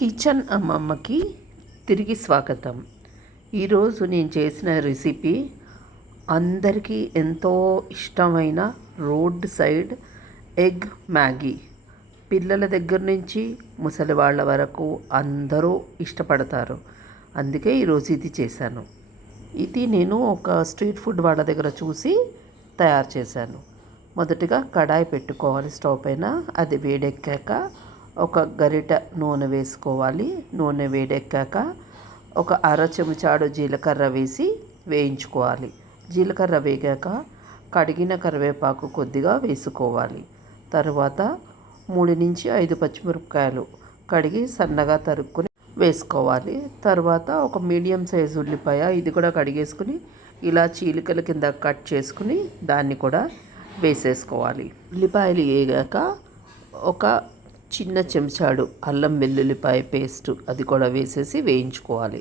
Kitchen అమ్మమ్మకి తిరిగి స్వాగతం. ఈరోజు నేను చేసిన రెసిపీ అందరికీ ఎంతో ఇష్టమైన రోడ్ సైడ్ ఎగ్ మ్యాగీ. పిల్లల దగ్గర నుంచి ముసలి వాళ్ళ వరకు అందరూ ఇష్టపడతారు. అందుకే ఈరోజు ఇది చేశాను. ఇది నేను ఒక స్ట్రీట్ ఫుడ్ వాళ్ళ దగ్గర చూసి తయారు చేశాను. మొదటిగా కడాయి పెట్టుకోవాలి స్టవ్ పైన. అది వేడెక్కాక ఒక గరిటె నూనె వేసుకోవాలి. నూనె వేడెక్కాక ఒక అర చెంచాడు జీలకర్ర వేసి వేయించుకోవాలి. జీలకర్ర వేగాక కడిగిన కరివేపాకు కొద్దిగా వేసుకోవాలి. తర్వాత 3 నుంచి 5 పచ్చిమిరపకాయలు కడిగి సన్నగా తరుక్కుని వేసుకోవాలి. తర్వాత ఒక మీడియం సైజు ఉల్లిపాయ, ఇది కూడా కడిగేసుకుని ఇలా చీలికల కింద కట్ చేసుకుని దాన్ని కూడా వేసేసుకోవాలి. ఉల్లిపాయలు వేగాక ఒక చిన్న చెంచాడు అల్లం వెల్లుల్లిపాయ పేస్ట్ అది కూడా వేసేసి వేయించుకోవాలి.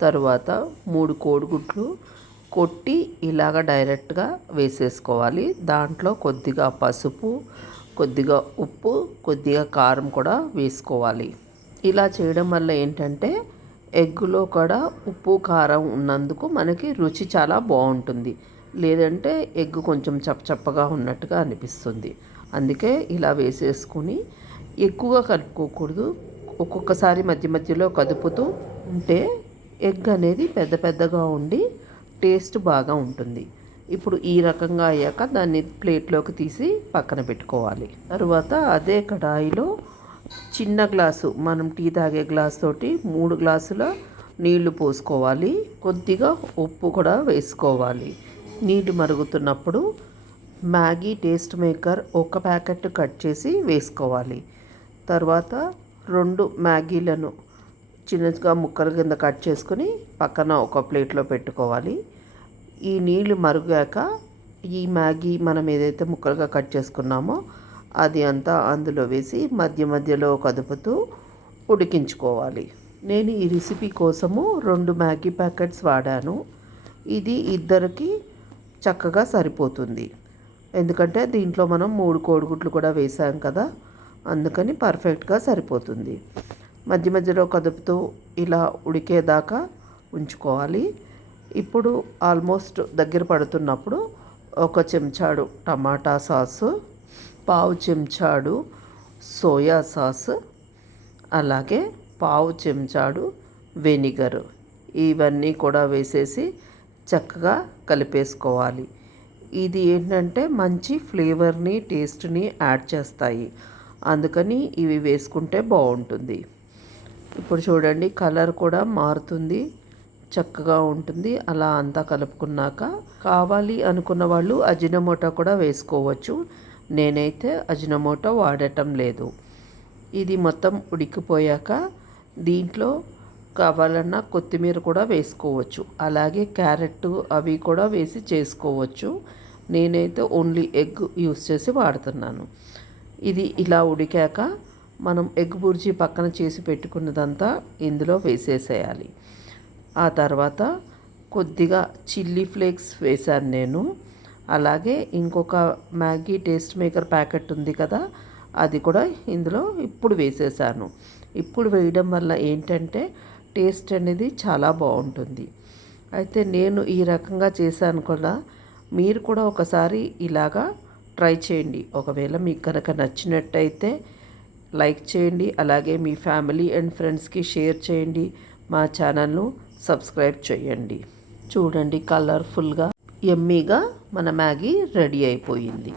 తర్వాత 3 కోడిగుడ్లు కొట్టి ఇలాగ డైరెక్ట్గా వేసేసుకోవాలి. దాంట్లో కొద్దిగా పసుపు, కొద్దిగా ఉప్పు, కొద్దిగా కారం కూడా వేసుకోవాలి. ఇలా చేయడం వల్ల ఏంటంటే ఎగ్గులో కూడా ఉప్పు కారం ఉన్నందుకు మనకి రుచి చాలా బాగుంటుంది. లేదంటే ఎగ్ కొంచెం చప్పచప్పగా ఉన్నట్టుగా అనిపిస్తుంది. అందుకే ఇలా వేసేసుకుని ఎక్కువగా కలుపుకోకూడదు. ఒక్కొక్కసారి మధ్య మధ్యలో కదుపుతూ ఉంటే ఎగ్ అనేది పెద్ద పెద్దగా ఉండి టేస్ట్ బాగా ఉంటుంది. ఇప్పుడు ఈ రకంగా అయ్యాక దాన్ని ప్లేట్లోకి తీసి పక్కన పెట్టుకోవాలి. తరువాత అదే కడాయిలో చిన్న గ్లాసు, మనం టీ తాగే గ్లాస్ తోటి 3 గ్లాసుల నీళ్లు పోసుకోవాలి. కొద్దిగా ఉప్పు కూడా వేసుకోవాలి. నీళ్లు మరుగుతున్నప్పుడు మ్యాగీ టేస్ట్ మేకర్ ఒక ప్యాకెట్ కట్ చేసి వేసుకోవాలి. తర్వాత 2 మ్యాగీలను చిన్నగా ముక్కల కింద కట్ చేసుకుని పక్కన ఒక ప్లేట్లో పెట్టుకోవాలి. ఈ నీళ్లు మరిగాక ఈ మ్యాగీ మనం ఏదైతే ముక్కలుగా కట్ చేసుకున్నామో అది అంతా అందులో వేసి మధ్య మధ్యలో కదుపుతూ ఉడికించుకోవాలి. నేను ఈ రెసిపీ కోసము 2 మ్యాగీ ప్యాకెట్స్ వాడాను. ఇది ఇద్దరికి చక్కగా సరిపోతుంది. ఎందుకంటే దీంట్లో మనం 3 కోడిగుడ్లు కూడా వేసాం కదా, అందుకని పర్ఫెక్ట్గా సరిపోతుంది. మధ్య మధ్యలో కదుపుతూ ఇలా ఉడికేదాకా ఉంచుకోవాలి. ఇప్పుడు ఆల్మోస్ట్ దగ్గర పడుతున్నప్పుడు ఒక చెంచాడు టమాటా సాసు, పావు చెంచాడు సోయా సాస్, అలాగే పావు చెంచాడు వెనిగర్, ఇవన్నీ కూడా వేసేసి చక్కగా కలిపేసుకోవాలి. ఇది ఏంటంటే మంచి ఫ్లేవర్ని, టేస్ట్ని యాడ్ చేస్తాయి. అందుకని ఇవి వేసుకుంటే బాగుంటుంది. ఇప్పుడు చూడండి కలర్ కూడా మారుతుంది, చక్కగా ఉంటుంది. అలా అంతా కలుపుకున్నాక కావాలి అనుకున్న వాళ్ళు అజినమోటో కూడా వేసుకోవచ్చు. నేనైతే అజినమోటో వాడటం లేదు. ఇది మొత్తం ఉడికిపోయాక దీంట్లో కావాలన్నా కొత్తిమీర కూడా వేసుకోవచ్చు. అలాగే క్యారెట్ అవి కూడా వేసి చేసుకోవచ్చు. నేనైతే ఓన్లీ ఎగ్ యూస్ చేసి వాడుతున్నాను. ఇది ఇలా ఉడికాక మనం ఎగ్ బుర్జీ పక్కన చేసి పెట్టుకున్నదంతా ఇందులో వేసేసేయాలి. ఆ తర్వాత కొద్దిగా చిల్లీ ఫ్లేక్స్ వేశాను నేను. అలాగే ఇంకొక మ్యాగీ టేస్ట్ మేకర్ ప్యాకెట్ ఉంది కదా, అది కూడా ఇందులో ఇప్పుడు వేసేసాను. ఇప్పుడు వేయడం వల్ల ఏంటంటే టేస్ట్ అనేది చాలా బాగుంటుంది. అయితే నేను ఈ రకంగా చేశాను కూడా. మీరు కూడా ఒకసారి ఇలాగా ట్రై చేయండి. ఒకవేళ మీకు కనుక నచ్చినట్టయితే లైక్ చేయండి. అలాగే మీ ఫ్యామిలీ అండ్ ఫ్రెండ్స్కి షేర్ చేయండి. మా ఛానల్ను సబ్స్క్రైబ్ చేయండి. చూడండి కలర్ఫుల్గా యమ్మీగా మన మ్యాగీ రెడీ అయిపోయింది.